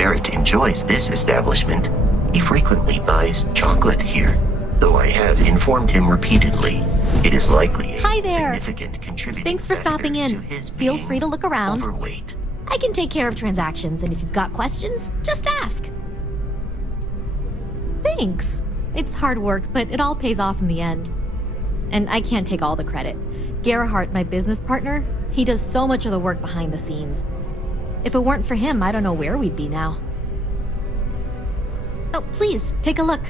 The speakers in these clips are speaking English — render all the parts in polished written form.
Barrett enjoys this establishment. He frequently buys chocolate here, though I have informed him repeatedly it is likely a Hi there. significant contributing Thanks for factor stopping to in. his Feel being free to look around. Overweight. I can take care of transactions, and if you've got questions, just ask. Thanks. It's hard work, but it all pays off in the end. And I can't take all the credit. Gerhardt, my business partner, he does so much of the work behind the scenes. If it weren't for him, I don't know where we'd be now. Oh, please, take a look.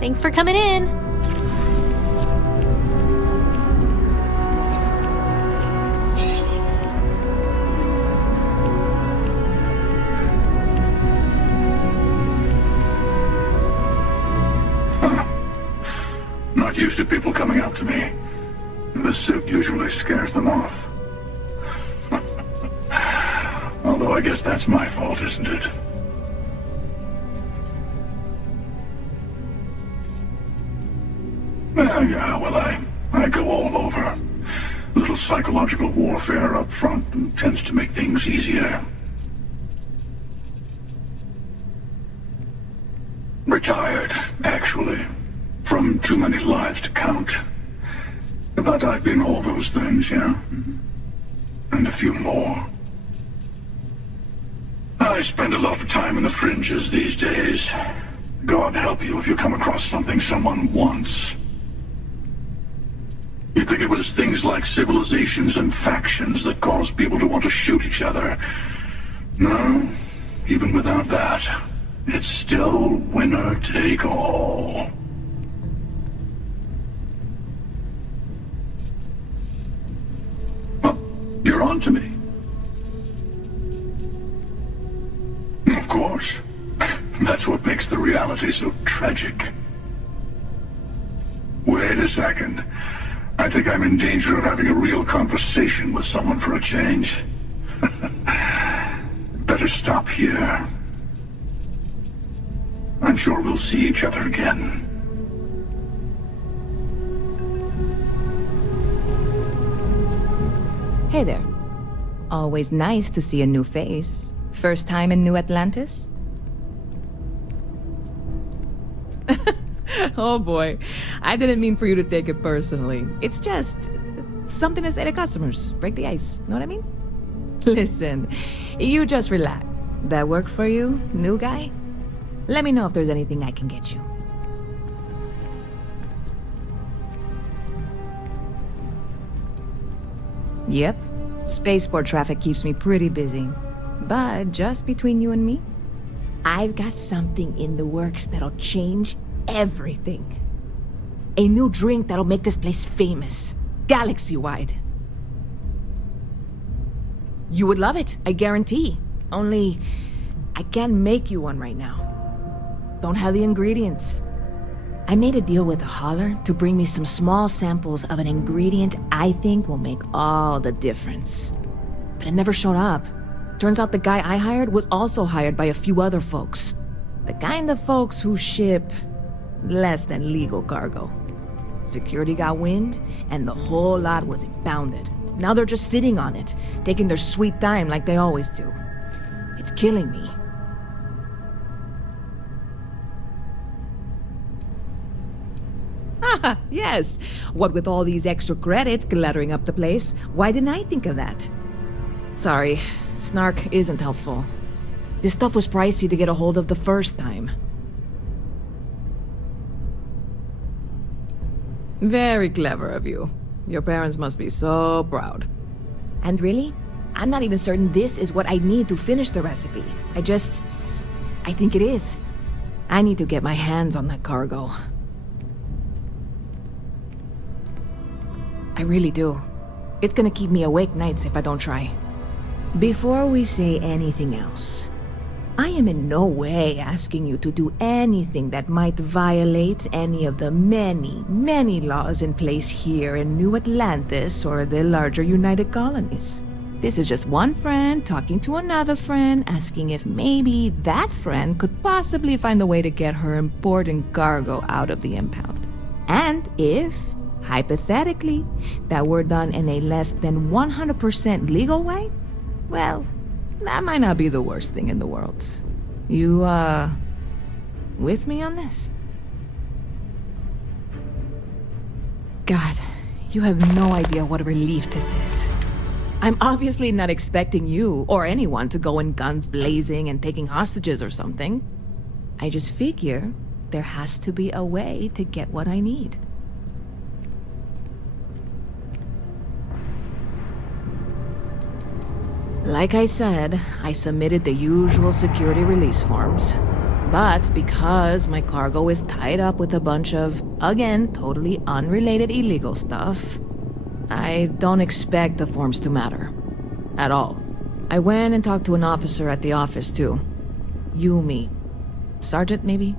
Thanks for coming in. Not used to people coming up to me. The suit usually scares them off. Although I guess that's my fault, isn't it? Yeah, well, I go all over. A little psychological warfare up front tends to make things easier. Retired, actually. From too many lives to count. But I've been all those things, yeah. And a few more. I spend a lot of time in the fringes these days. God help you if you come across something someone wants. You'd think it was things like civilizations and factions that cause people to want to shoot each other. No, even without that, it's still winner take all. Oh, you're on to me. Of course. That's what makes the reality so tragic. Wait a second. I think I'm in danger of having a real conversation with someone for a change. Better stop here. I'm sure we'll see each other again. Hey there. Always nice to see a new face. First time in New Atlantis? Oh boy, I didn't mean for you to take it personally. It's just something to say to customers. Break the ice, know what I mean? Listen, you just relax. That work for you, new guy? Let me know if there's anything I can get you. Yep, spaceport traffic keeps me pretty busy. But just between you and me, I've got something in the works that'll change everything. A new drink that'll make this place famous, galaxy-wide. You would love it, I guarantee. Only, I can't make you one right now. Don't have the ingredients. I made a deal with a hauler to bring me some small samples of an ingredient I think will make all the difference. But it never showed up. Turns out the guy I hired was also hired by a few other folks. The kind of folks who ship less than legal cargo. Security got wind, and the whole lot was impounded. Now they're just sitting on it, taking their sweet time like they always do. It's killing me. Ah, yes. What with all these extra credits cluttering up the place, why didn't I think of that? Sorry, snark isn't helpful. This stuff was pricey to get a hold of the first time. Very clever of you. Your parents must be so proud. And really, I'm not even certain this is what I need to finish the recipe. I think it is. I need to get my hands on that cargo. I really do. It's gonna keep me awake nights if I don't try. Before we say anything else, I am in no way asking you to do anything that might violate any of the many, many laws in place here in New Atlantis or the larger United Colonies. This is just one friend talking to another friend, asking if maybe that friend could possibly find a way to get her important cargo out of the impound. And if, hypothetically, that were done in a less than 100% legal way, well, that might not be the worst thing in the world. You, with me on this? God, you have no idea what a relief this is. I'm obviously not expecting you or anyone to go in guns blazing and taking hostages or something. I just figure there has to be a way to get what I need. Like I said, I submitted the usual security release forms. But because my cargo is tied up with a bunch of, again, totally unrelated illegal stuff, I don't expect the forms to matter. At all. I went and talked to an officer at the office, too. Yumi. Sergeant, maybe?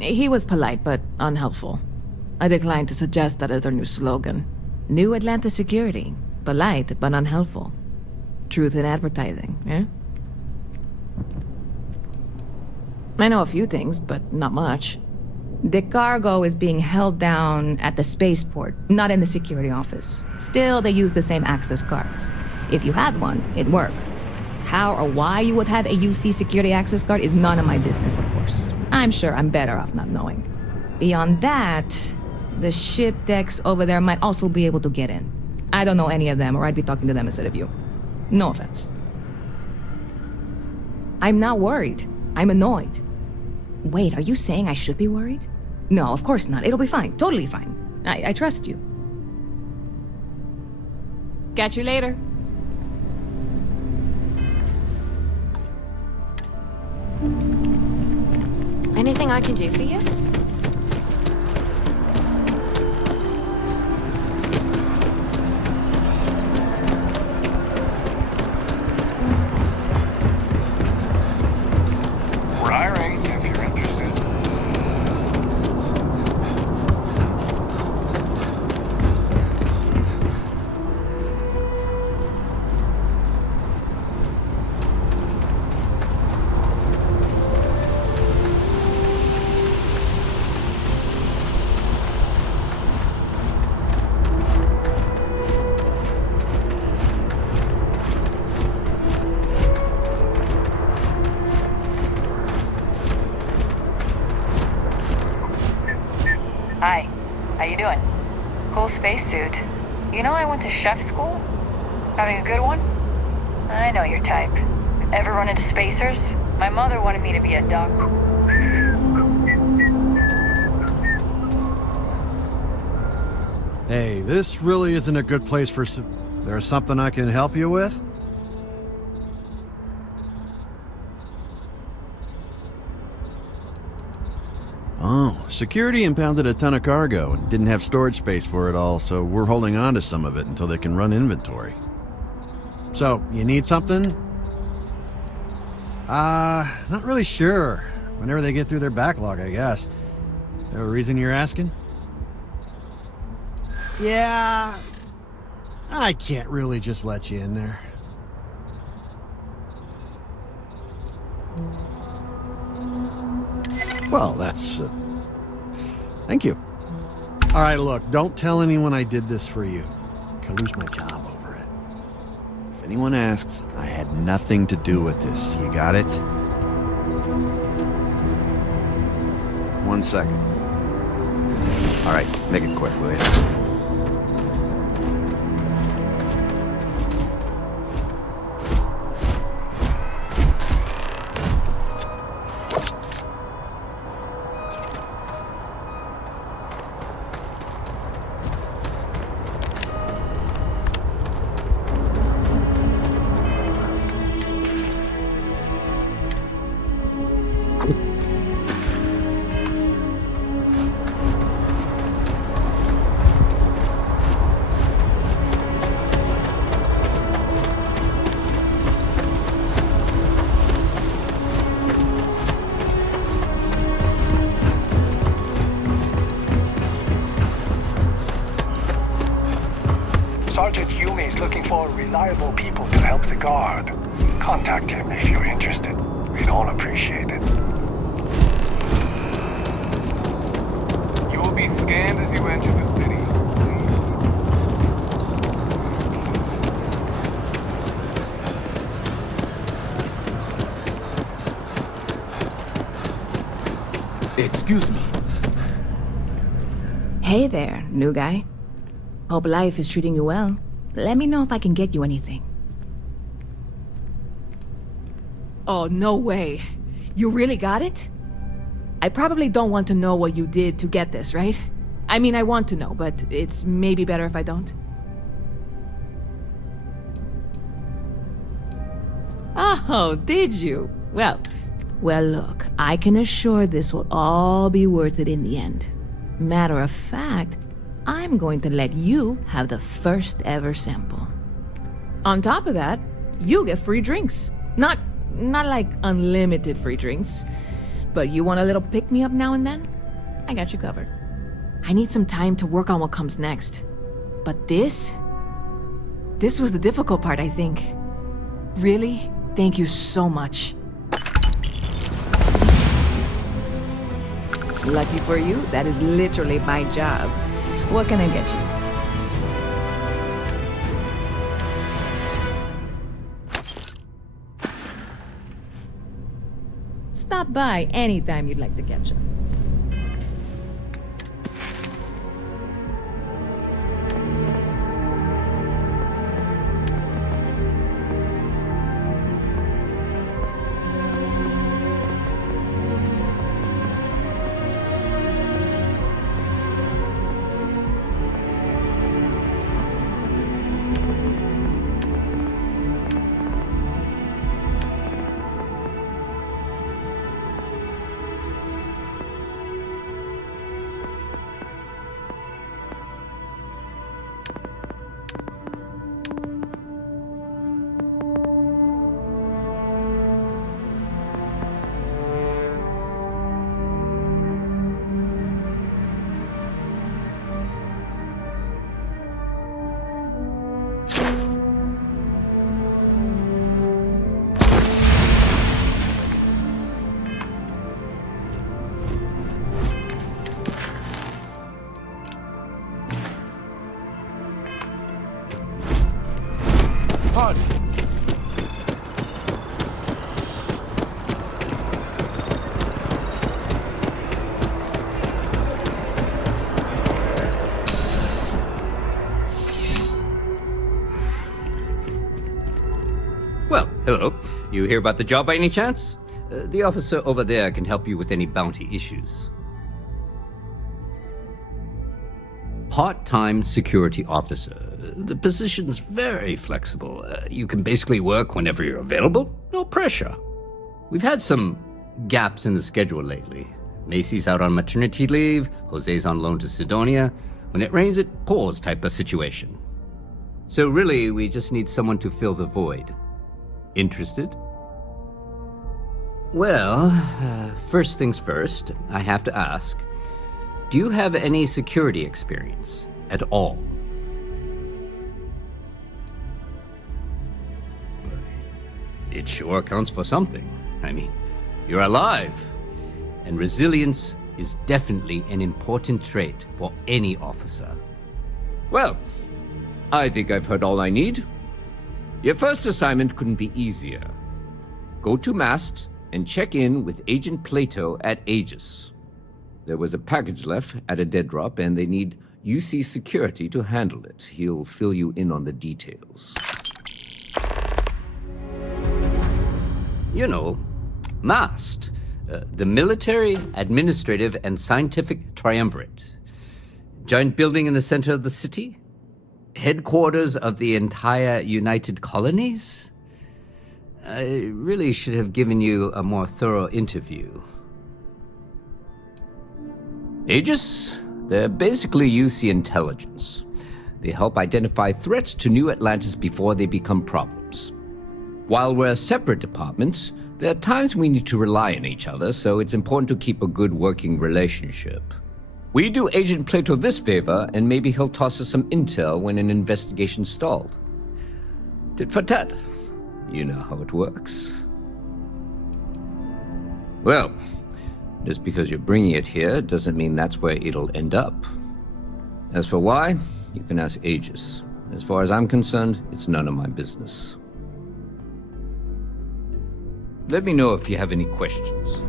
He was polite, but unhelpful. I declined to suggest that as their new slogan. New Atlantis Security. Polite, but unhelpful. Truth in advertising, eh? I know a few things, but not much. The cargo is being held down at the spaceport, not in the security office. Still, they use the same access cards. If you had one, it'd work. How or why you would have a UC security access card is none of my business, of course. I'm sure I'm better off not knowing. Beyond that, the ship decks over there might also be able to get in. I don't know any of them, or I'd be talking to them instead of you. No offense. I'm not worried. I'm annoyed. Wait, are you saying I should be worried? No, of course not. It'll be fine. Totally fine. I trust you. Catch you later. Anything I can do for you? We're hiring, if you're interested. Hi. How you doing? Cool spacesuit. You know I went to chef school? Having a good one? I know your type. Ever run into spacers? My mother wanted me to be a doctor. Hey, this really isn't a good place for There's something I can help you with? Oh, security impounded a ton of cargo and didn't have storage space for it all, so we're holding on to some of it until they can run inventory. So, you need something? Not really sure. Whenever they get through their backlog, I guess. There a reason you're asking? Yeah, I can't really just let you in there. Well, that's... thank you. All right, look, don't tell anyone I did this for you. Could lose my job over it. If anyone asks, I had nothing to do with this. You got it? 1 second. All right, make it quick, will you? Sergeant Yumi is looking for reliable people to help the guard. Contact him if you're interested. We'd all appreciate it. You will be scanned as you enter the city. Excuse me. Hey there, new guy. Hope life is treating you well. Let me know if I can get you anything. Oh, no way. You really got it? I probably don't want to know what you did to get this, right? I mean, I want to know, but it's maybe better if I don't. Oh, did you? Well, look, I can assure this will all be worth it in the end. Matter of fact, I'm going to let you have the first ever sample. On top of that, you get free drinks. Not like unlimited free drinks, but you want a little pick-me-up now and then? I got you covered. I need some time to work on what comes next. But this was the difficult part, I think. Really, thank you so much. Lucky for you, that is literally my job. What can I get you? Stop by anytime you'd like to catch up. Pardon. Well, hello. You hear about the job by any chance? The officer over there can help you with any bounty issues. Part-time security officer. The position's very flexible. You can basically work whenever you're available. No pressure. We've had some gaps in the schedule lately. Macy's out on maternity leave, Jose's on loan to Sidonia. When it rains, it pours type of situation. So really, we just need someone to fill the void. Interested? Well, first things first, I have to ask. Do you have any security experience at all? It sure counts for something. I mean, you're alive. And resilience is definitely an important trait for any officer. Well, I think I've heard all I need. Your first assignment couldn't be easier. Go to Mast and check in with Agent Plato at Aegis. There was a package left at a dead drop, and they need UC security to handle it. He'll fill you in on the details. You know, MAST, the Military, Administrative, and Scientific Triumvirate. Giant building in the center of the city? Headquarters of the entire United Colonies? I really should have given you a more thorough interview. Aegis? They're basically UC intelligence. They help identify threats to New Atlantis before they become problems. While we're separate departments, there are times we need to rely on each other, so it's important to keep a good working relationship. We do Agent Plato this favor, and maybe he'll toss us some intel when an investigation stalled. Tit for tat. You know how it works. Well, just because you're bringing it here doesn't mean that's where it'll end up. As for why, you can ask Aegis. As far as I'm concerned, it's none of my business. Let me know if you have any questions.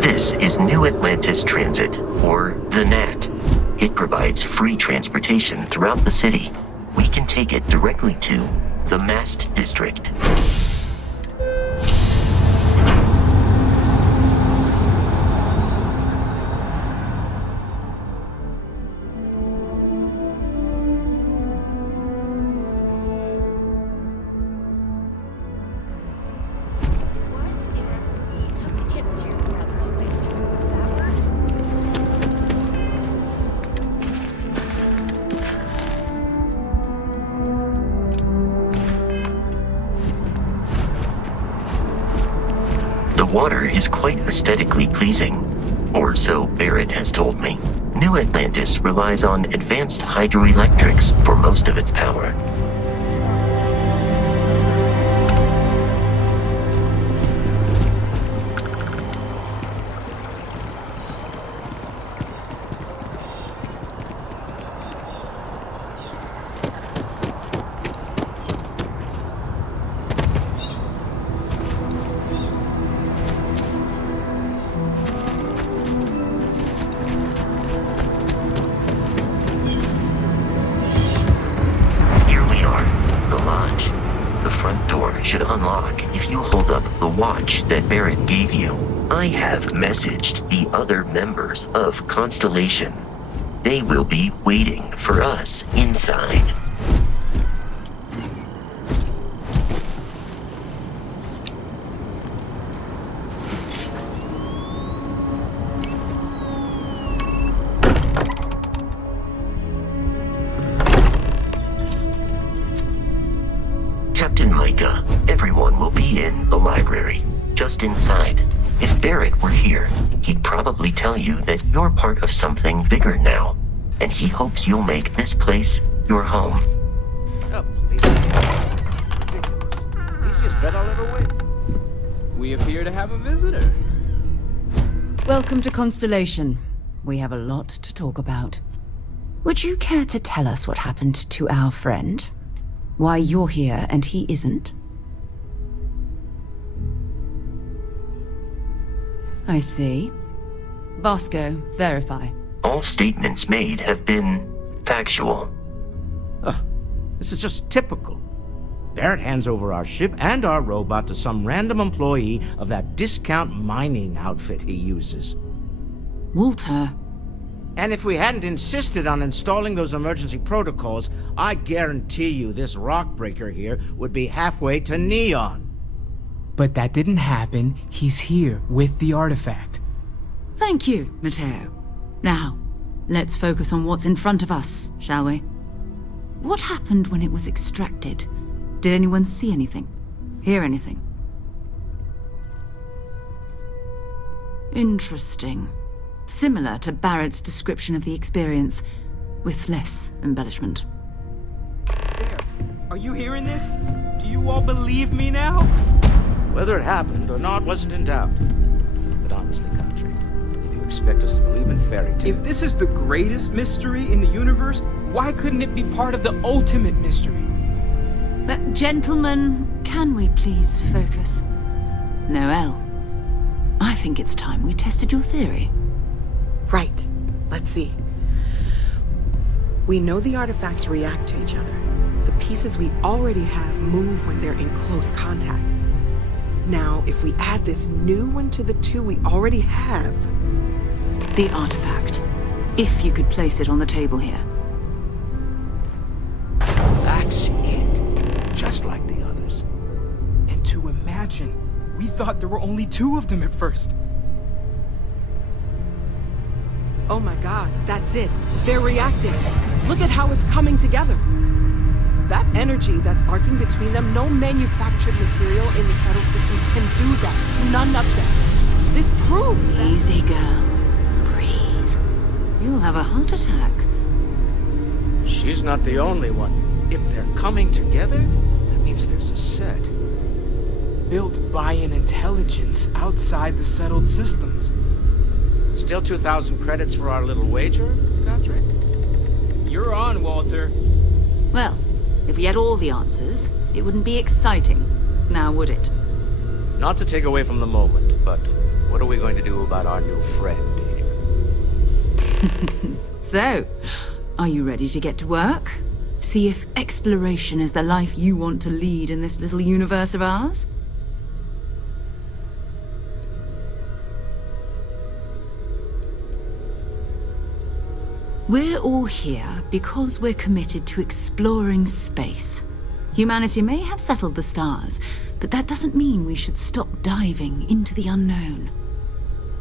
This is New Atlantis Transit, or the NAT. It provides free transportation throughout the city. We can take it directly to the Mast District. The water is quite aesthetically pleasing, or so Barrett has told me. New Atlantis relies on advanced hydroelectrics for most of its power. Should unlock if you hold up the watch that Barrett gave you. I have messaged the other members of Constellation. They will be waiting for us inside. Captain Micah, everyone will be in the library, just inside. If Barrett were here, he'd probably tell you that you're part of something bigger now, and he hopes you'll make this place your home. Oh, easiest bet I'll ever win. We appear to have a visitor. Welcome to Constellation. We have a lot to talk about. Would you care to tell us what happened to our friend? Why you're here and he isn't? I see. Vasco, verify. All statements made have been factual. Ugh, this is just typical. Barrett hands over our ship and our robot to some random employee of that discount mining outfit he uses. Walter, And if we hadn't insisted on installing those emergency protocols, I guarantee you this rock breaker here would be halfway to Neon. But that didn't happen. He's here with the artifact. Thank you, Matteo. Now, let's focus on what's in front of us, shall we? What happened when it was extracted? Did anyone see anything? Hear anything? Interesting. Similar to Barrett's description of the experience, with less embellishment. There. Are you hearing this? Do you all believe me now? Whether it happened or not wasn't in doubt. But honestly, Country, if you expect us to believe in fairy tales... If this is the greatest mystery in the universe, why couldn't it be part of the ultimate mystery? But gentlemen, can we please focus? Noel, I think it's time we tested your theory. Right. Let's see. We know the artifacts react to each other. The pieces we already have move when they're in close contact. Now, if we add this new one to the two we already have... The artifact. If you could place it on the table here. That's it. Just like the others. And to imagine, we thought there were only 2 of them at first. Oh my god, that's it. They're reacting. Look at how it's coming together. That energy that's arcing between them, no manufactured material in the settled systems can do that. None of them. This proves that... Easy, girl. Breathe. You'll have a heart attack. She's not the only one. If they're coming together, that means there's a set. Built by an intelligence outside the settled systems. Still 2,000 credits for our little wager, Patrick? You're on, Walter. Well, if we had all the answers, it wouldn't be exciting, now would it? Not to take away from the moment, but what are we going to do about our new friend? So, are you ready to get to work? See if exploration is the life you want to lead in this little universe of ours? We're all here because we're committed to exploring space. Humanity may have settled the stars, but that doesn't mean we should stop diving into the unknown.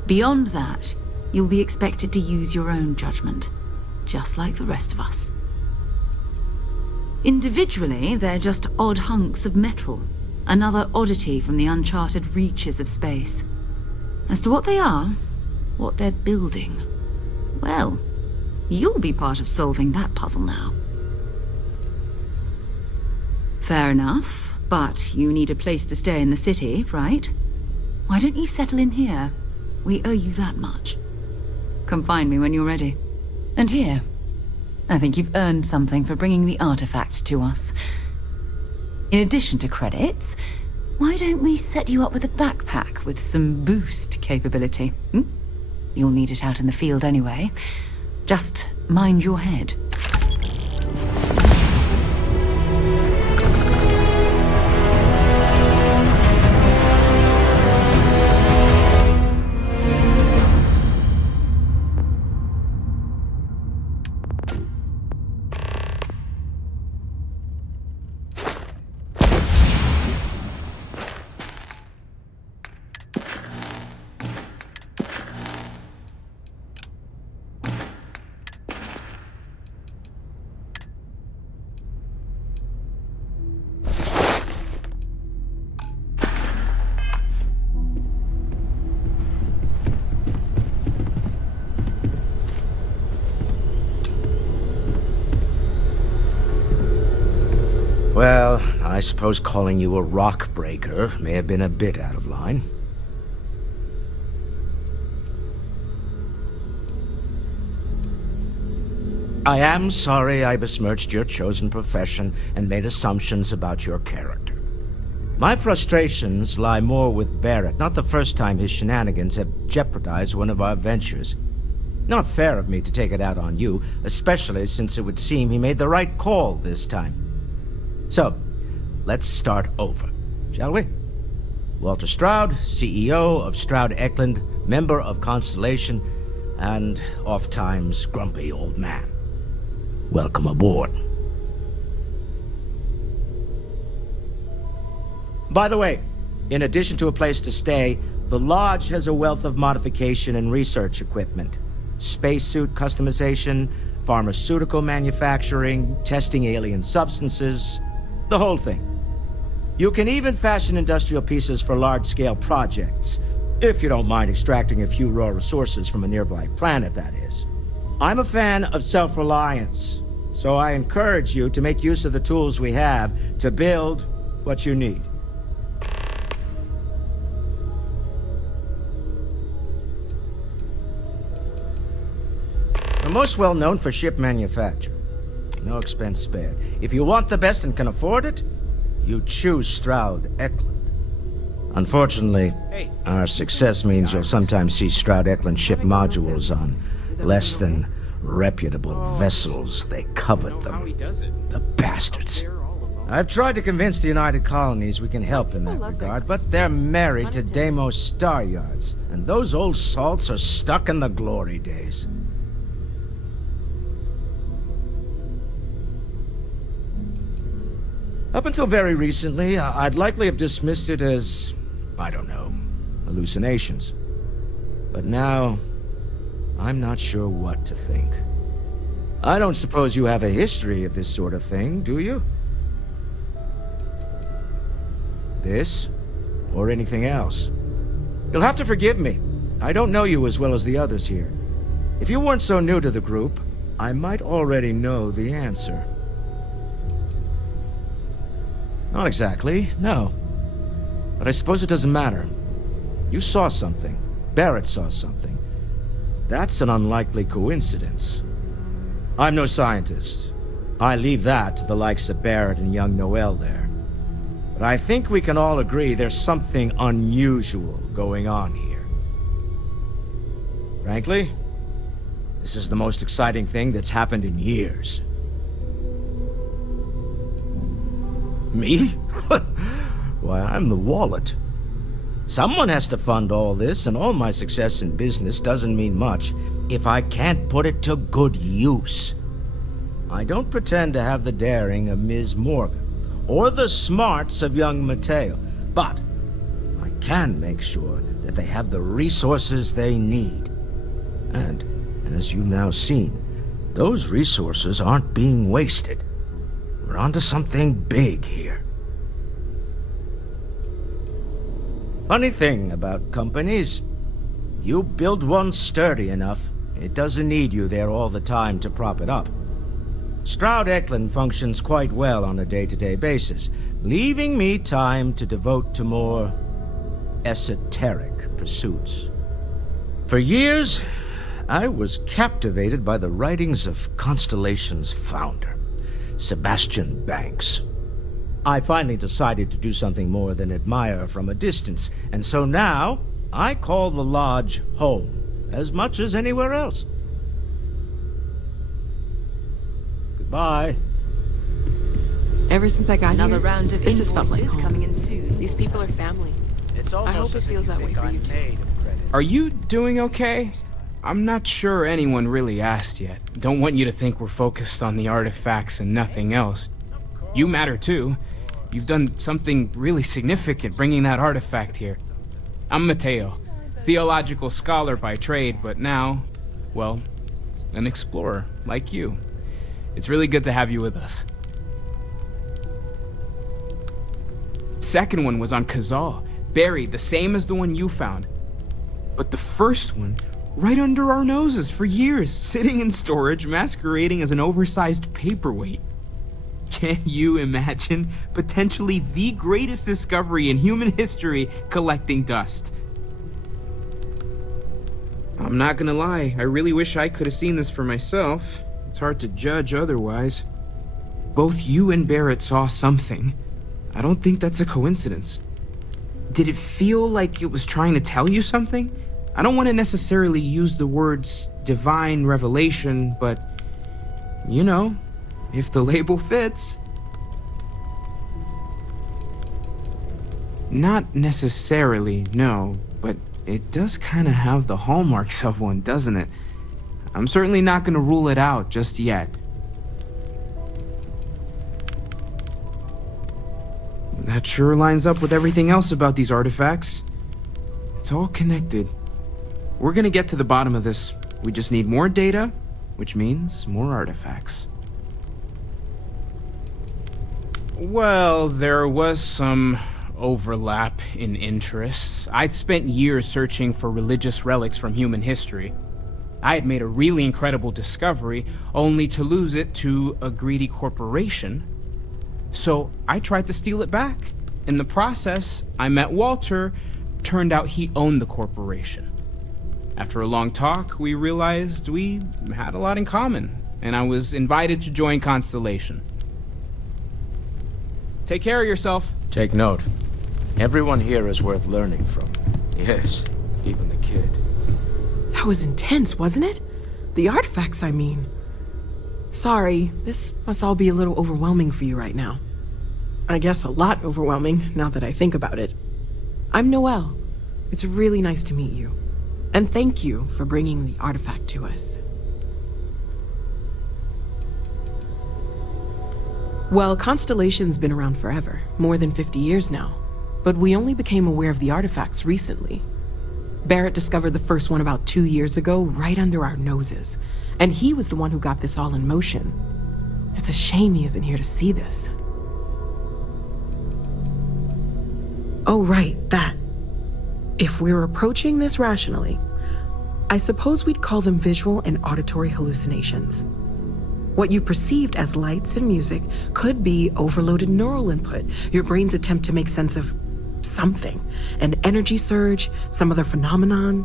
Beyond that, you'll be expected to use your own judgment, just like the rest of us. Individually, they're just odd hunks of metal, another oddity from the uncharted reaches of space. As to what they are, what they're building, well, you'll be part of solving that puzzle now. Fair enough, but you need a place to stay in the city, right? Why don't you settle in here? We owe you that much. Come find me when you're ready. And here, I think you've earned something for bringing the artifact to us. In addition to credits, why don't we set you up with a backpack with some boost capability? You'll need it out in the field anyway. Just mind your head. Well, I suppose calling you a rock breaker may have been a bit out of line. I am sorry I besmirched your chosen profession and made assumptions about your character. My frustrations lie more with Barrett, not the first time his shenanigans have jeopardized one of our ventures. Not fair of me to take it out on you, especially since it would seem he made the right call this time. So, let's start over, shall we? Walter Stroud, CEO of Stroud Eklund, member of Constellation, and oft-times grumpy old man. Welcome aboard. By the way, in addition to a place to stay, the Lodge has a wealth of modification and research equipment. Spacesuit customization, pharmaceutical manufacturing, testing alien substances, the whole thing. You can even fashion industrial pieces for large-scale projects, if you don't mind extracting a few raw resources from a nearby planet, that is. I'm a fan of self-reliance, so I encourage you to make use of the tools we have to build what you need. We're most well known for ship manufacture. No expense spared. If you want the best and can afford it, you choose Stroud Eklund. Unfortunately, our success means you'll sometimes see Stroud Eklund ship modules on less than reputable vessels. They covet them. The bastards. I've tried to convince the United Colonies we can help in that regard, but they're married to Deimos Star Yards, and those old salts are stuck in the glory days. Up until very recently, I'd likely have dismissed it as, I don't know, hallucinations. But now, I'm not sure what to think. I don't suppose you have a history of this sort of thing, do you? This, or anything else? You'll have to forgive me. I don't know you as well as the others here. If you weren't so new to the group, I might already know the answer. Not exactly, no. But I suppose it doesn't matter. You saw something. Barrett saw something. That's an unlikely coincidence. I'm no scientist. I leave that to the likes of Barrett and young Noel there. But I think we can all agree there's something unusual going on here. Frankly, this is the most exciting thing that's happened in years. Me? Why, I'm the wallet. Someone has to fund all this, and all my success in business doesn't mean much if I can't put it to good use. I don't pretend to have the daring of Ms. Morgan, or the smarts of young Mateo, but I can make sure that they have the resources they need. And, as you've now seen, those resources aren't being wasted. We're onto something big here. Funny thing about companies, you build one sturdy enough, it doesn't need you there all the time to prop it up. Stroud Eklund functions quite well on a day-to-day basis, leaving me time to devote to more esoteric pursuits. For years, I was captivated by the writings of Constellation's founder, Sebastian Banks. I finally decided to do something more than admire from a distance, and so now I call the Lodge home as much as anywhere else. Goodbye. Ever since I got Another here, round of this has felt like invoices home. coming in soon. These people are family. I hope it feels that way for you too. Are you doing okay? I'm not sure anyone really asked yet. Don't want you to think we're focused on the artifacts and nothing else. You matter too. You've done something really significant bringing that artifact here. I'm Mateo, theological scholar by trade, but now, well, an explorer like you. It's really good to have you with us. Second one was on Kazal, buried the same as the one you found. But the first one, right under our noses for years, sitting in storage, masquerading as an oversized paperweight. Can you imagine potentially the greatest discovery in human history collecting dust? I'm not gonna lie, I really wish I could have seen this for myself. It's hard to judge otherwise. Both you and Barrett saw something. I don't think that's a coincidence. Did it feel like it was trying to tell you something? I don't want to necessarily use the words divine revelation, but you know, if the label fits. Not necessarily, no, but it does kind of have the hallmarks of one, doesn't it? I'm certainly not gonna rule it out just yet. That sure lines up with everything else about these artifacts. It's all connected. We're gonna get to the bottom of this. We just need more data, which means more artifacts. Well, there was some overlap in interests. I'd spent years searching for religious relics from human history. I had made a really incredible discovery, only to lose it to a greedy corporation. So I tried to steal it back. In the process, I met Walter. Turned out he owned the corporation. After a long talk, we realized we had a lot in common, and I was invited to join Constellation. Take care of yourself. Take note. Everyone here is worth learning from. Yes, even the kid. That was intense, wasn't it? The artifacts, I mean. Sorry, this must all be a little overwhelming for you right now. I guess a lot overwhelming, now that I think about it. I'm Noelle. It's really nice to meet you. And thank you for bringing the artifact to us. Well, Constellation's been around forever, more than 50 years now. But we only became aware of the artifacts recently. Barrett discovered the first one about 2 years ago, right under our noses. And he was the one who got this all in motion. It's a shame he isn't here to see this. Oh, right, that. If we're approaching this rationally, I suppose we'd call them visual and auditory hallucinations. What you perceived as lights and music could be overloaded neural input, your brain's attempt to make sense of something, an energy surge, some other phenomenon.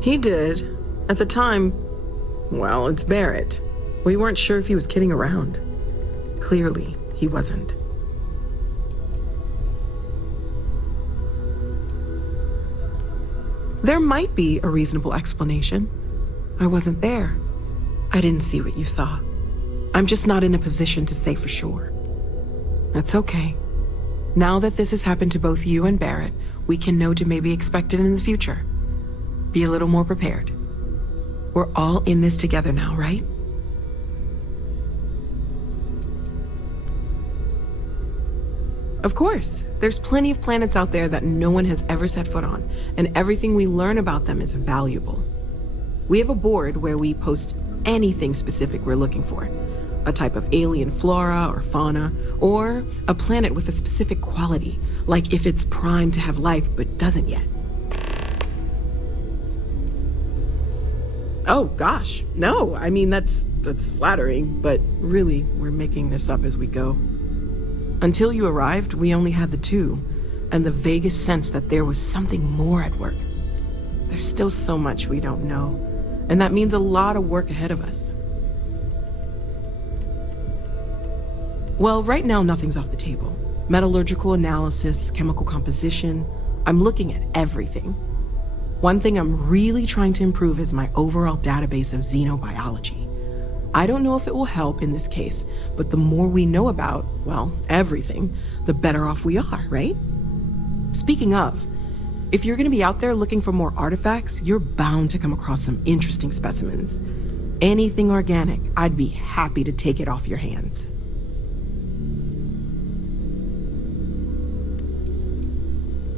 He did. At the time, well, it's Barrett. We weren't sure if he was kidding around. Clearly, he wasn't. There might be a reasonable explanation. I wasn't there. I didn't see what you saw. I'm just not in a position to say for sure. That's okay. Now that this has happened to both you and Barrett, we can know to maybe expect it in the future. Be a little more prepared. We're all in this together now, right? Of course. There's plenty of planets out there that no one has ever set foot on, and everything we learn about them is valuable. We have a board where we post anything specific we're looking for. A type of alien flora or fauna, or a planet with a specific quality, like if it's primed to have life but doesn't yet. Oh gosh, no, I mean that's flattering, but really, we're making this up as we go. Until you arrived, we only had the two, and the vaguest sense that there was something more at work. There's still so much we don't know, and that means a lot of work ahead of us. Well, right now nothing's off the table. Metallurgical analysis, chemical composition, I'm looking at everything. One thing I'm really trying to improve is my overall database of xenobiology. I don't know if it will help in this case, but the more we know about, well, everything, the better off we are, right? Speaking of, if you're gonna be out there looking for more artifacts, you're bound to come across some interesting specimens. Anything organic, I'd be happy to take it off your hands.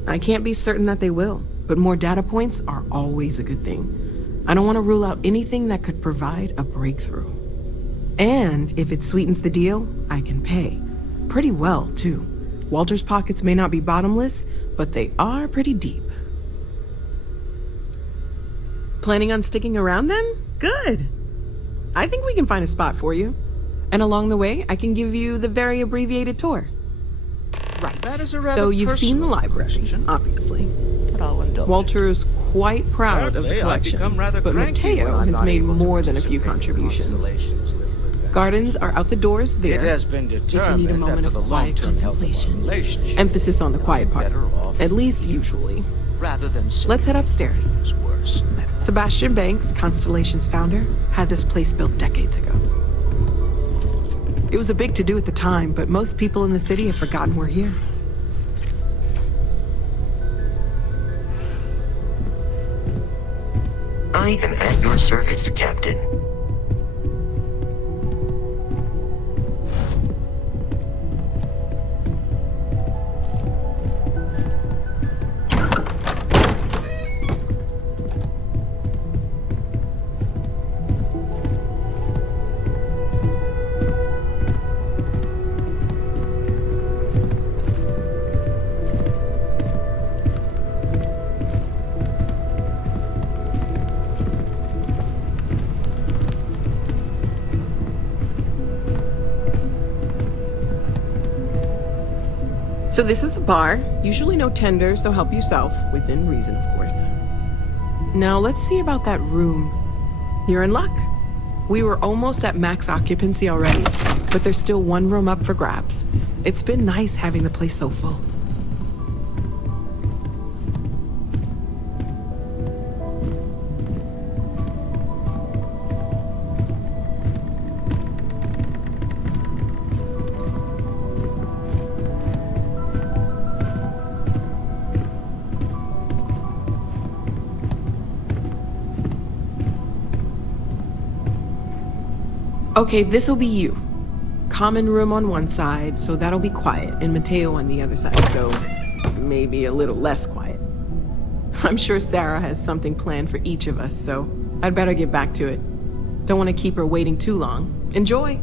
I can't be certain that they will, but more data points are always a good thing. I don't want to rule out anything that could provide a breakthrough. And if it sweetens the deal, I can pay. Pretty well, too. Walter's pockets may not be bottomless, but they are pretty deep. Planning on sticking around then? Good. I think we can find a spot for you. And along the way, I can give you the very abbreviated tour. Right. That is a rather So you've seen the library, obviously. But I'll indulge. Walter is quite proud of the Apparently, I've become collection, rather but cranky when Mateo I'm has not made able to more than a few participate in contributions. Constellation's list of events. Gardens are out the doors there. It has been if you determined need a moment that of for the quiet long-term health of our contemplation. relationship, Emphasis on the quiet part, better off at least usually. rather than Let's head upstairs. things worse. Sebastian Banks, Constellation's founder, had this place built decades ago. It was a big to-do at the time, but most people in the city have forgotten we're here. I am at your service, Captain. So this is the bar. Usually no tender, so help yourself. Within reason, of course. Now let's see about that room. You're in luck. We were almost at max occupancy already, but there's still one room up for grabs. It's been nice having the place so full. Okay, this'll be you. Common room on one side, so that'll be quiet, and Mateo on the other side, so maybe a little less quiet. I'm sure Sarah has something planned for each of us, so I'd better get back to it. Don't want to keep her waiting too long. Enjoy!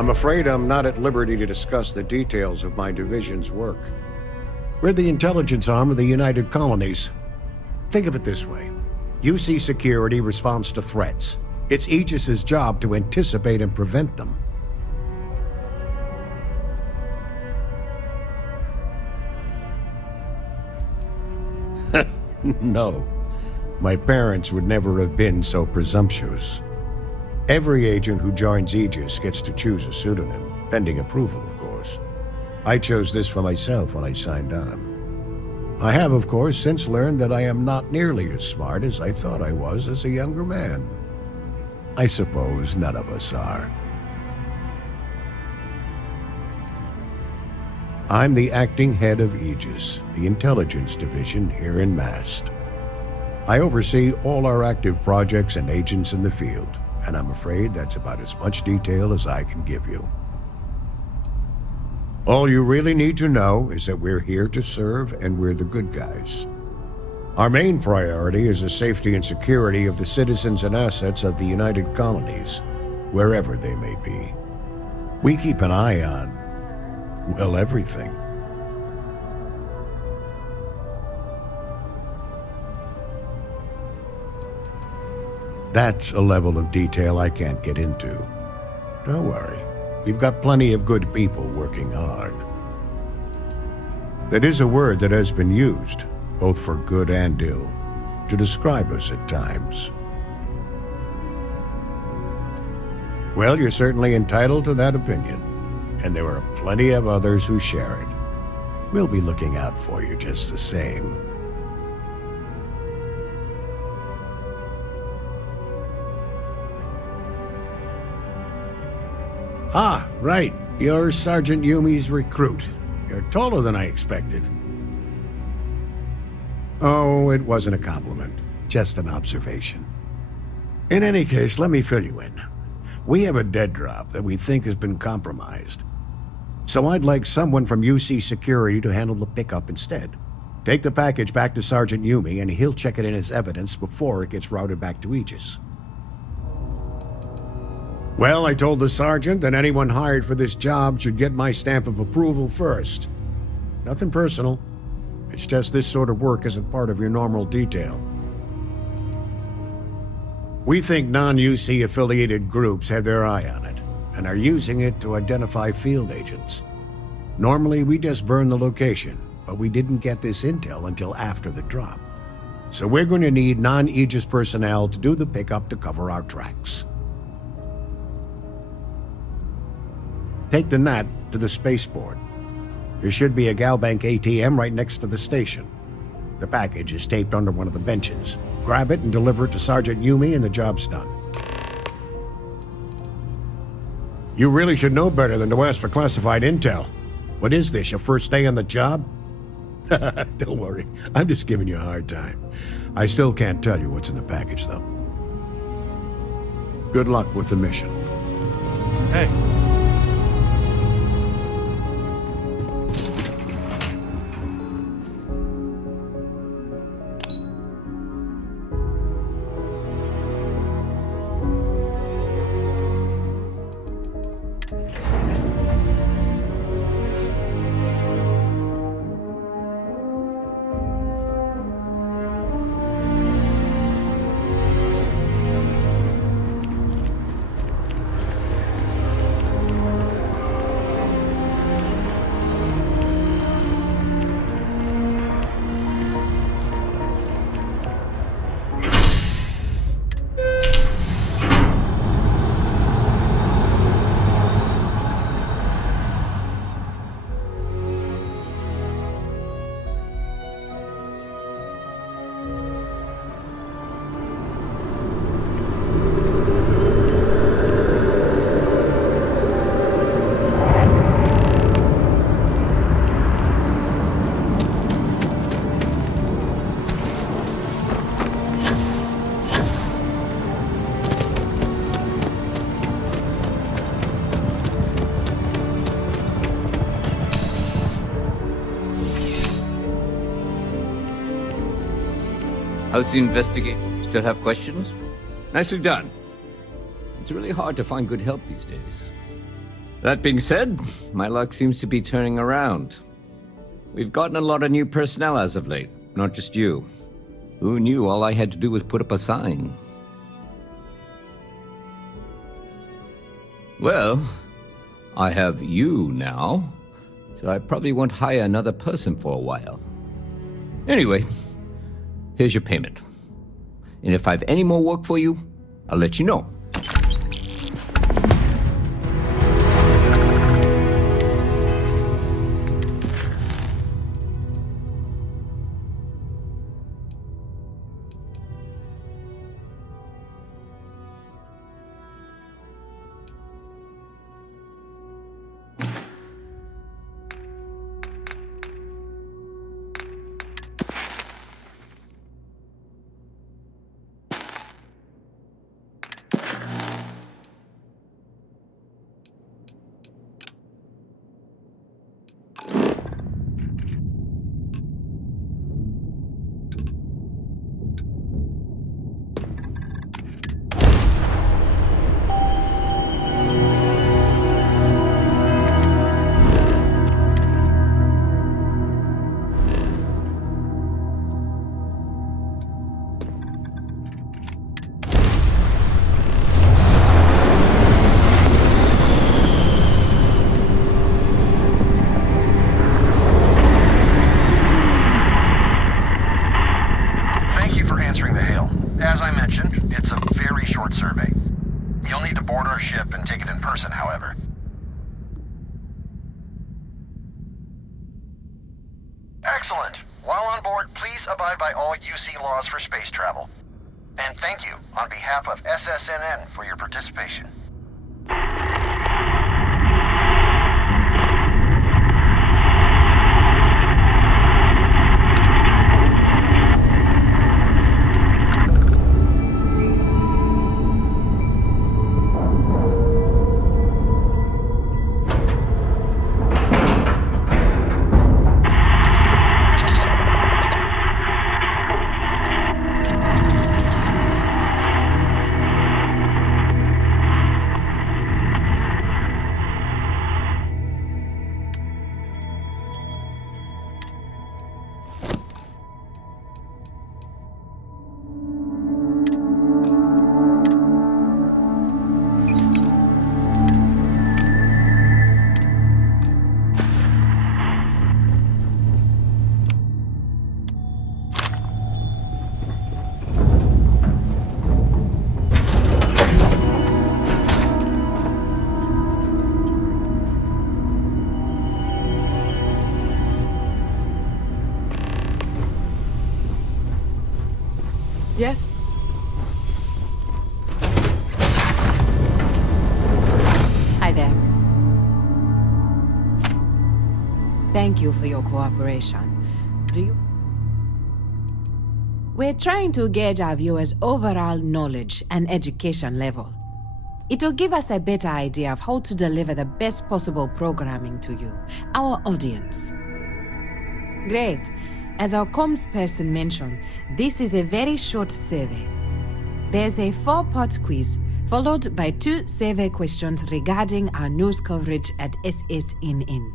I'm afraid I'm not at liberty to discuss the details of my division's work. We're the intelligence arm of the United Colonies. Think of it this way. UC Security responds to threats. It's Aegis's job to anticipate and prevent them. No. My parents would never have been so presumptuous. Every agent who joins Aegis gets to choose a pseudonym, pending approval, of course. I chose this for myself when I signed on. I have, of course, since learned that I am not nearly as smart as I thought I was as a younger man. I suppose none of us are. I'm the acting head of Aegis, the intelligence division here in Mast. I oversee all our active projects and agents in the field, and I'm afraid that's about as much detail as I can give you. All you really need to know is that we're here to serve and we're the good guys. Our main priority is the safety and security of the citizens and assets of the United Colonies, wherever they may be. We keep an eye on, well, everything. That's a level of detail I can't get into. Don't worry, we've got plenty of good people working hard. That is a word that has been used, both for good and ill, to describe us at times. Well, you're certainly entitled to that opinion, and there are plenty of others who share it. We'll be looking out for you just the same. Ah, right. You're Sergeant Yumi's recruit. You're taller than I expected. Oh, it wasn't a compliment. Just an observation. In any case, let me fill you in. We have a dead drop that we think has been compromised. So I'd like someone from UC Security to handle the pickup instead. Take the package back to Sergeant Yumi and he'll check it in as evidence before it gets routed back to Aegis. Well, I told the sergeant that anyone hired for this job should get my stamp of approval first. Nothing personal. It's just this sort of work isn't part of your normal detail. We think non-UC affiliated groups have their eye on it, and are using it to identify field agents. Normally, we just burn the location, but we didn't get this intel until after the drop. So we're going to need non-Aegis personnel to do the pickup to cover our tracks. Take the NAT to the spaceport. There should be a Galbank ATM right next to the station. The package is taped under one of the benches. Grab it and deliver it to Sergeant Yumi and the job's done. You really should know better than to ask for classified intel. What is this, your first day on the job? Don't worry, I'm just giving you a hard time. I still can't tell you what's in the package, though. Good luck with the mission. Hey. How's the investigation? Still have questions? Nicely done. It's really hard to find good help these days. That being said, my luck seems to be turning around. We've gotten a lot of new personnel as of late, not just you. Who knew all I had to do was put up a sign? Well, I have you now, so I probably won't hire another person for a while. Anyway, here's your payment. And if I have any more work for you, I'll let you know. Excellent. While on board, please abide by all UC laws for space travel. And thank you, on behalf of SSNN, for your participation. Yes? Hi there. Thank you for your cooperation. We're trying to gauge our viewers' overall knowledge and education level. It will give us a better idea of how to deliver the best possible programming to you, our audience. Great. As our comms person mentioned, this is a very short survey. There's a 4-part quiz, followed by 2 survey questions regarding our news coverage at SSNN.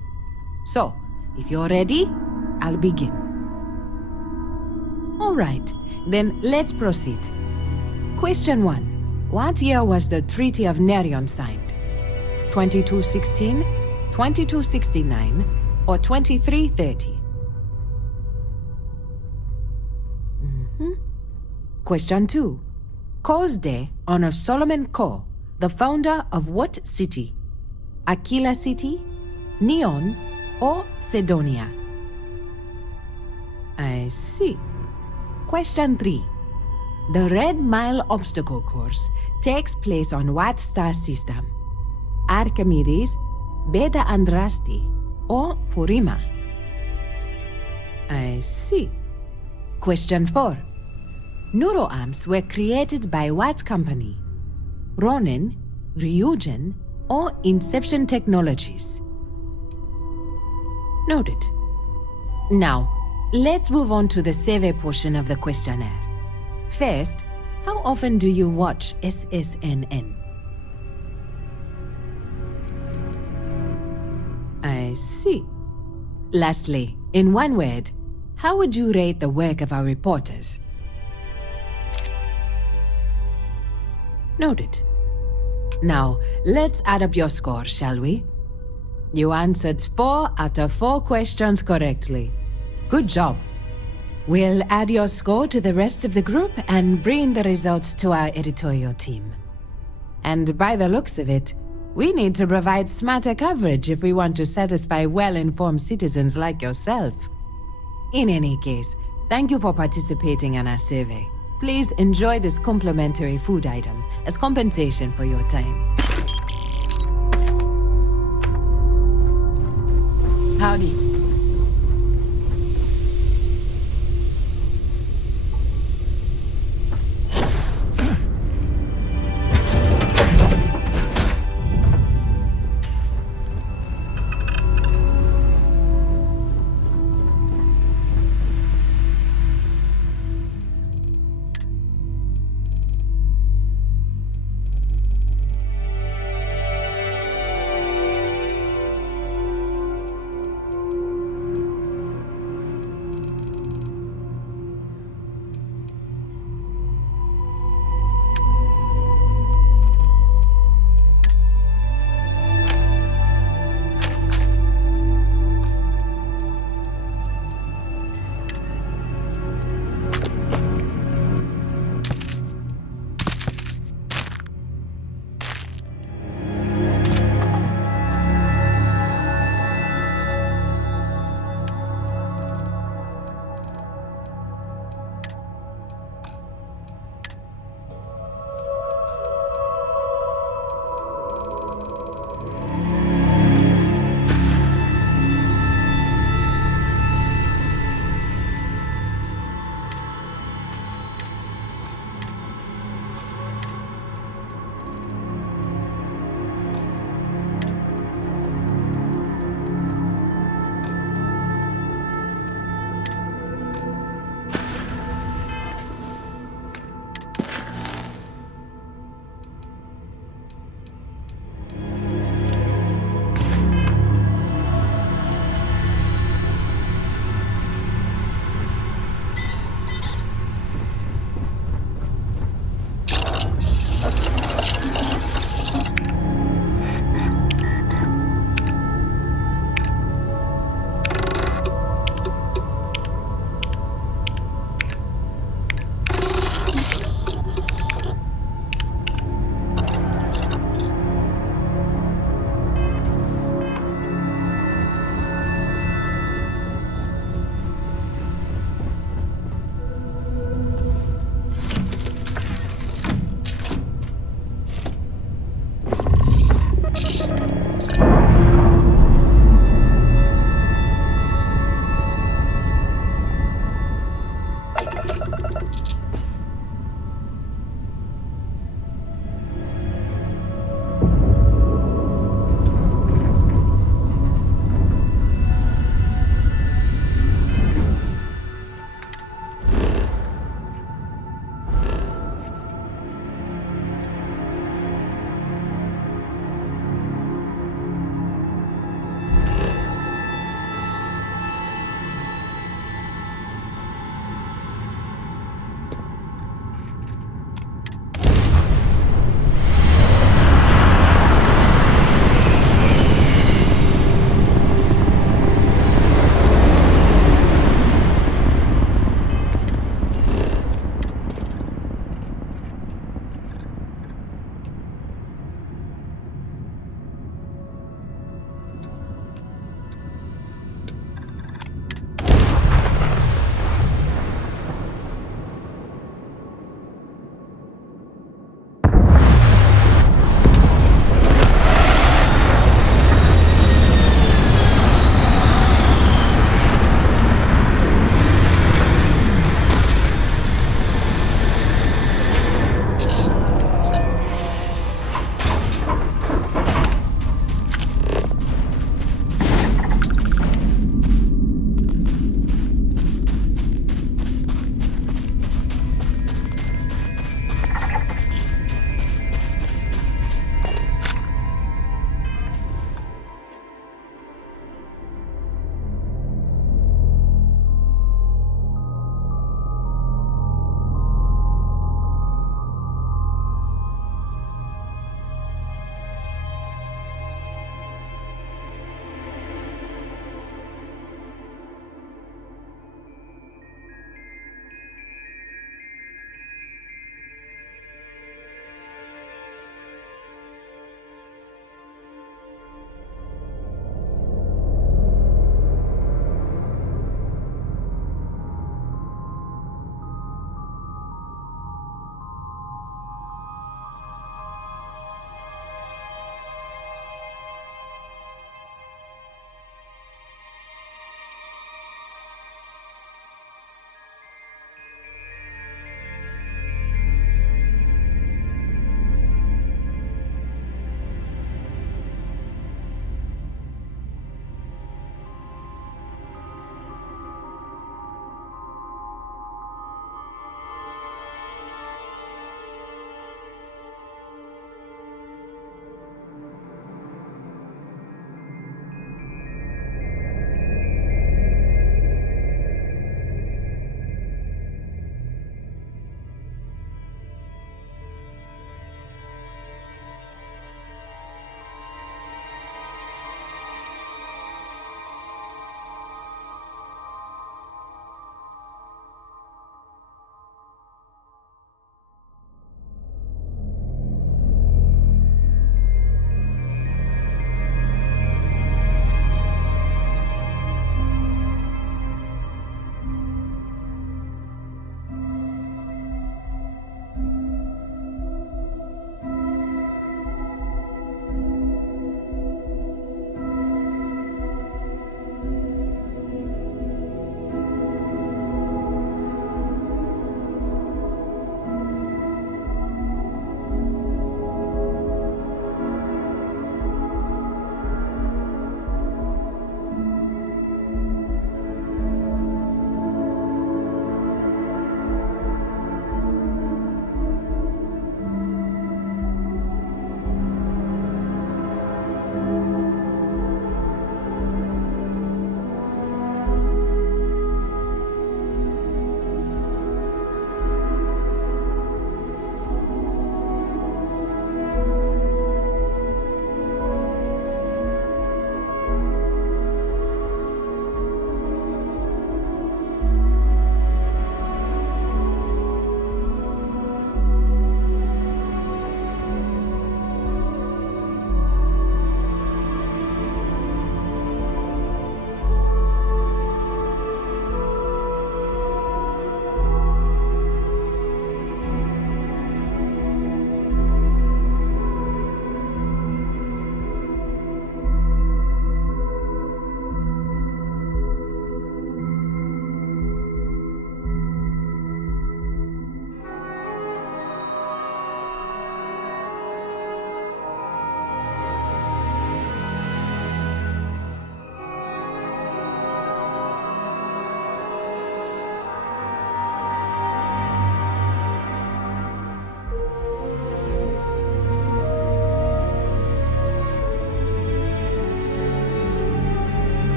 So, if you're ready, I'll begin. All right, then let's proceed. Question 1. What year was the Treaty of Nerion signed? 2216, 2269, or 2330? Question 2. Co's Day honors Solomon Ko, the founder of what city? Aquila City, Neon, or Sedonia? I see. Question 3. The Red Mile obstacle course takes place on what star system? Archimedes, Beta Andraste, or Purima? I see. Question 4. Neuroarms were created by what company? Ronin, Ryujin, or Inception Technologies? Noted. Now, let's move on to the survey portion of the questionnaire. First, how often do you watch SSNN? see. Lastly, in one word, how would you rate the work of our reporters? Noted. Now, let's add up your score, shall we? You answered 4 out of 4 questions correctly. Good job. We'll add your score to the rest of the group and bring the results to our editorial team. And by the looks of it, we need to provide smarter coverage if we want to satisfy well-informed citizens like yourself. In any case, thank you for participating in our survey. Please enjoy this complimentary food item as compensation for your time. Howdy.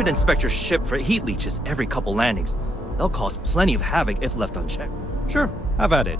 should inspect your ship for heat leeches every couple landings. They'll cause plenty of havoc if left unchecked. Sure, have at it.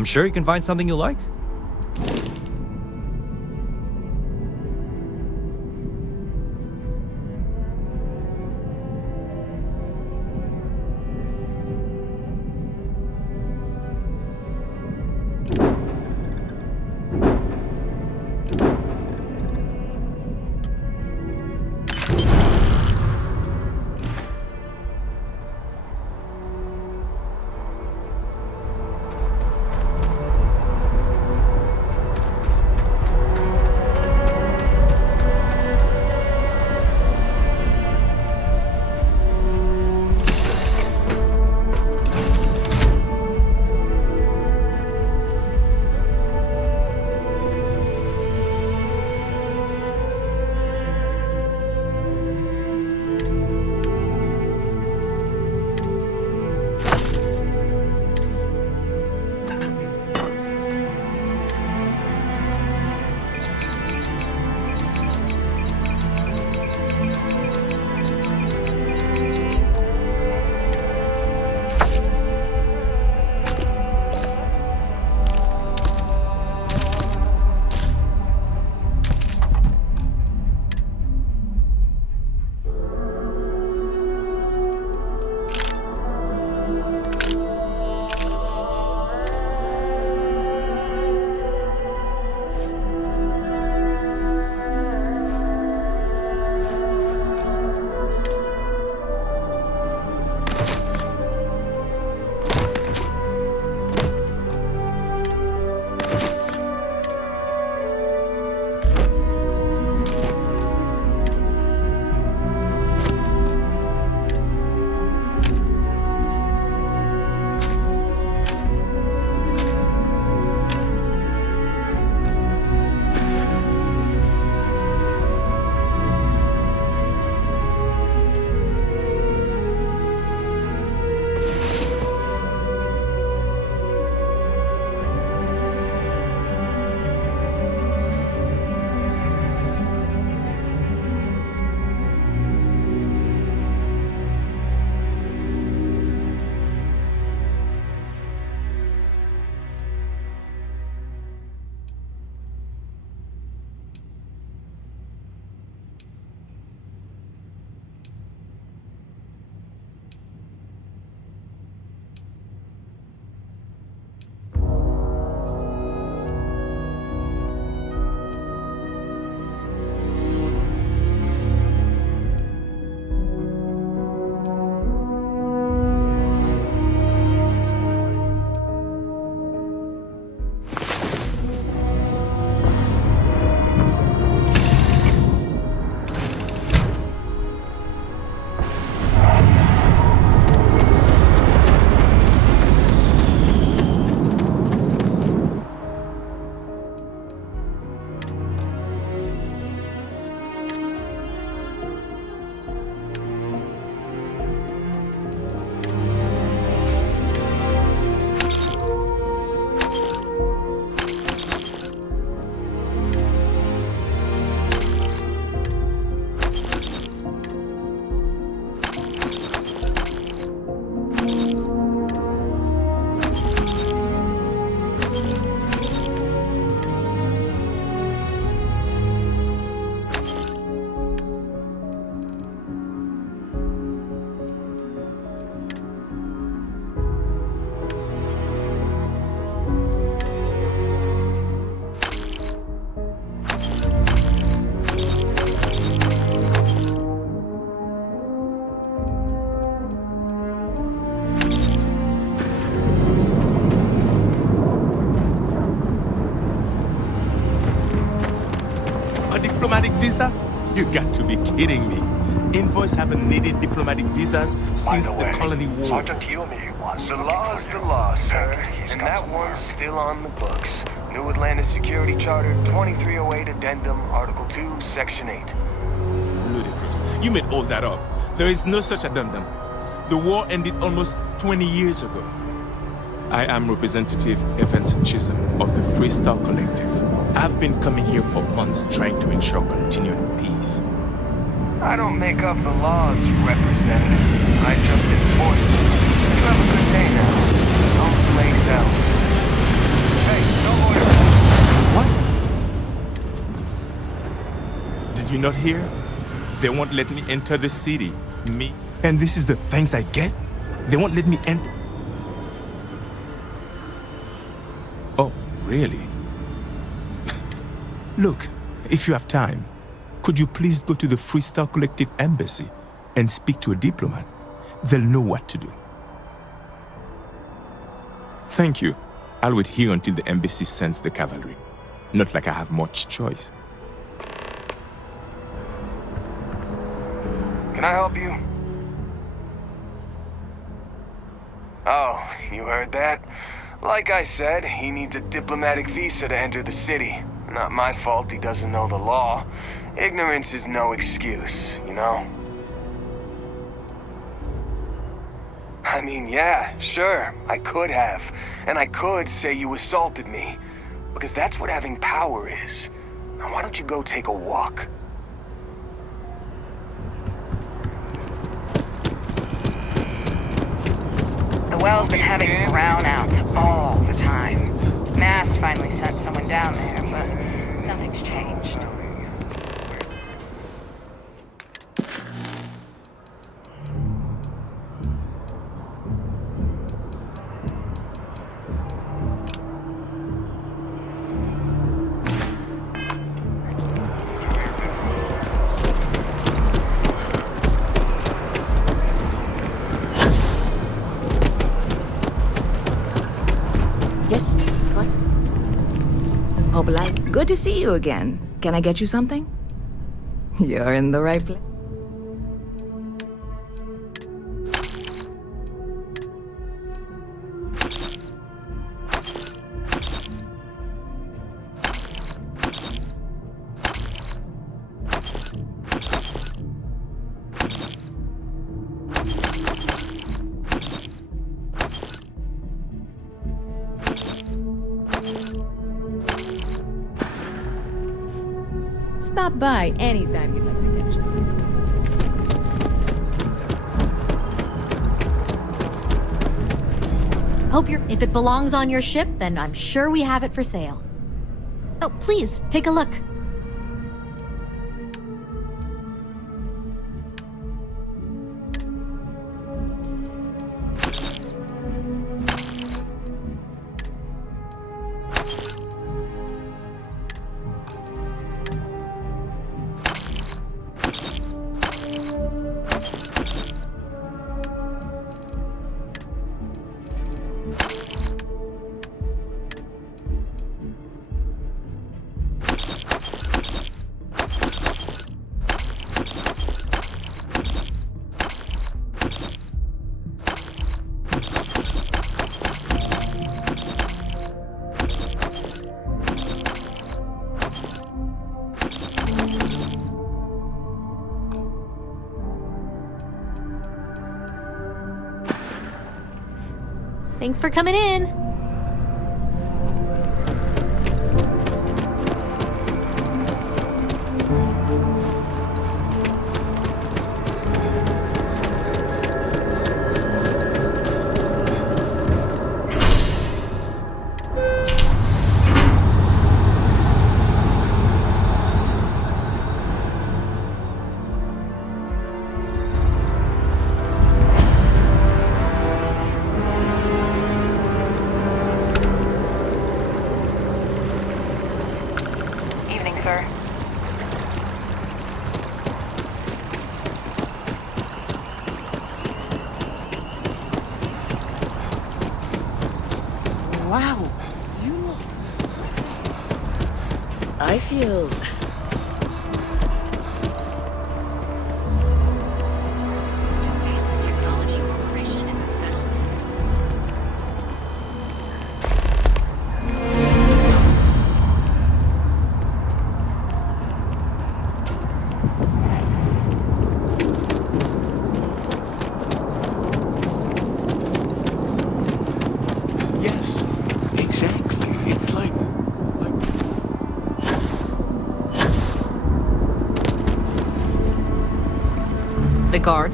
I'm sure you can find something you like. visa? You got to be kidding me. Envoys haven't needed diplomatic visas since the colony war. Sergeant Yumi was The law's the law, sir. And that one's still on the books. New Atlantis Security Charter 2308 Addendum, Article 2, Section 8. Ludicrous. You made all that up. There is no such addendum. The war ended almost 20 years ago. I am Representative Evans Chisholm of the Freestyle Collective. I've been coming here for months trying to ensure continued peace. I don't make up the laws, Representative. I just enforce them. You have a good day now. Someplace else. Hey, don't What? Did you not hear? They won't let me enter the city. Me. And this is the thanks I get? They won't let me enter. Oh, really? Look, if you have time, could you please go to the Freestyle Collective Embassy and speak to a diplomat? They'll know what to do. Thank you. I'll wait here until the embassy sends the cavalry. Not like I have much choice. Can I help you? Oh, you heard that? Like I said, he needs a diplomatic visa to enter the city. Not my fault he doesn't know the law. Ignorance is no excuse, you know? I mean, yeah, sure, I could have. And I could say you assaulted me. Because that's what having power is. Now why don't you go take a walk? The well's been having brownouts all the time. Mast finally sent someone down there, but nothing's changed. Yes? What? Oh, Blight, good to see you again. Can I get you something? You're in the right place. Stop by anytime you'd like to catch up. If it belongs on your ship, then I'm sure we have it for sale. Oh, please, take a look. Thanks for coming in. Evening, sir. Wow. I feel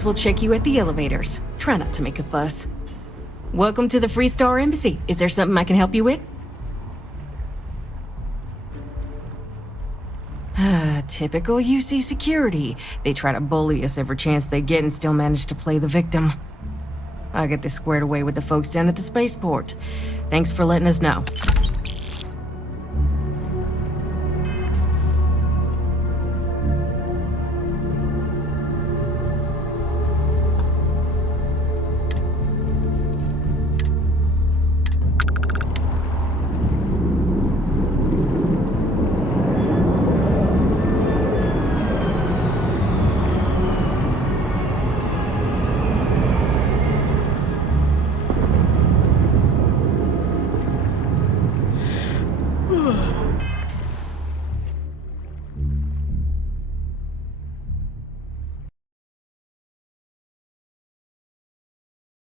will check you at the elevators. Try not to make a fuss. Welcome to the Freestar Embassy. Is there something I can help you with? Typical UC security. They try to bully us every chance they get and still manage to play the victim. I'll get this squared away with the folks down at the spaceport. Thanks for letting us know.